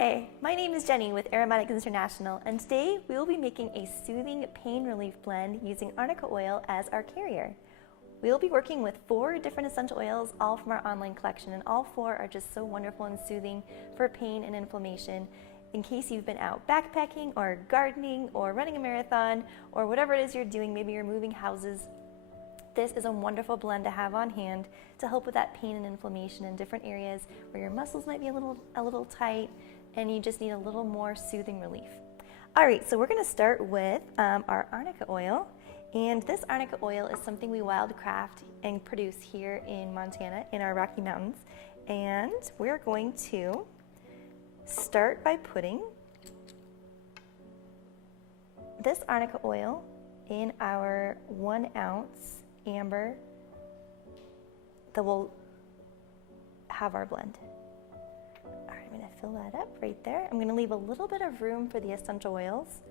Hi, my name is Jenny with Aromatics International, and today we will be making a soothing pain relief blend using Arnica Oil as our carrier. We will be working with 4 different essential oils, all from our online collection, and all 4 are just so wonderful and soothing for pain and inflammation. In case you've been out backpacking or gardening or running a marathon or whatever it is you're doing, maybe you're moving houses, this is a wonderful blend to have on hand to help with that pain and inflammation in different areas where your muscles might be a little tight and you just need a little more soothing relief. All right, so we're going to start with our Arnica oil. And this Arnica oil is something we wildcraft and produce here in Montana in our Rocky Mountains. And we're going to start by putting this Arnica oil in our 1 ounce amber that will have our blend. All right, I'm going to fill that up right there. I'm going to leave a little bit of room for the essential oils.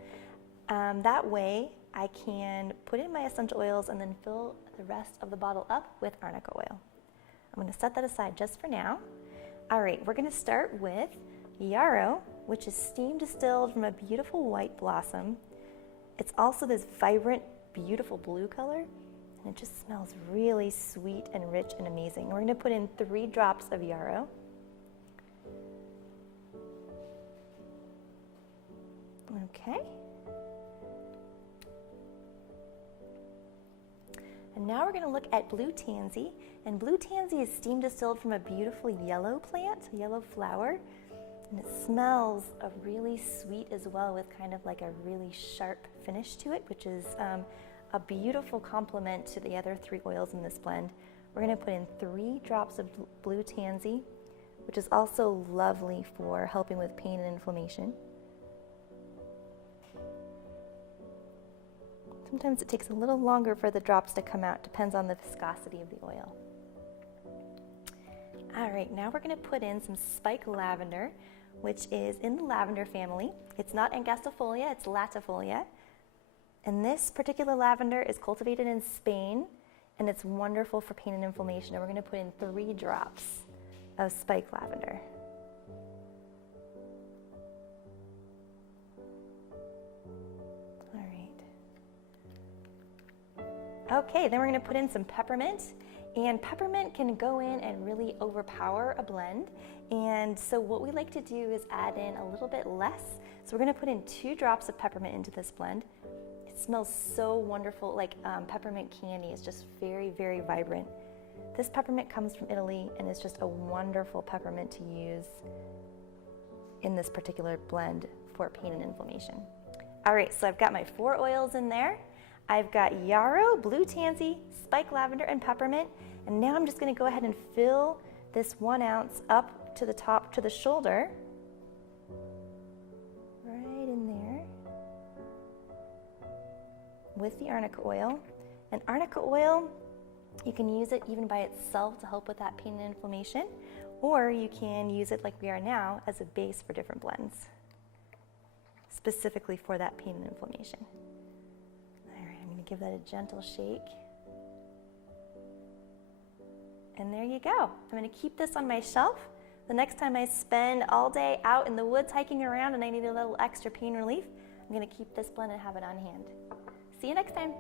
That way I can put in my essential oils and then fill the rest of the bottle up with Arnica oil. I'm going to set that aside just for now. All right, we're going to start with Yarrow, which is steam distilled from a beautiful white blossom. It's also this vibrant, beautiful blue color. And it just smells really sweet and rich and amazing. We're going to put in 3 drops of Yarrow. Okay. And now we're going to look at blue tansy. And blue tansy is steam distilled from a beautiful yellow plant, a yellow flower. And it smells really sweet as well, with kind of like a really sharp finish to it, which is a beautiful complement to the other 3 oils in this blend. We're going to put in 3 drops of blue tansy, which is also lovely for helping with pain and inflammation. Sometimes it takes a little longer for the drops to come out, depends on the viscosity of the oil. All right, now we're going to put in some spike lavender, which is in the lavender family. It's not angustifolia, it's latifolia. And this particular lavender is cultivated in Spain, and it's wonderful for pain and inflammation. And we're going to put in 3 drops of spike lavender. All right. Okay, then we're going to put in some peppermint. And peppermint can go in and really overpower a blend. And so what we like to do is add in a little bit less. So we're going to put in 2 drops of peppermint into this blend. It smells so wonderful, like peppermint candy. It's just very, very vibrant. This peppermint comes from Italy and is just a wonderful peppermint to use in this particular blend for pain and inflammation. All right, so I've got my 4 oils in there. I've got Yarrow, blue tansy, spike lavender, and peppermint. And now I'm just going to go ahead and fill this 1 ounce up to the top, to the shoulder, right in there, with the Arnica oil. And Arnica oil, you can use it even by itself to help with that pain and inflammation, or you can use it like we are now as a base for different blends, specifically for that pain and inflammation. All right, I'm going to give that a gentle shake. And there you go. I'm going to keep this on my shelf. The next time I spend all day out in the woods hiking around and I need a little extra pain relief, I'm going to keep this blend and have it on hand. See you next time.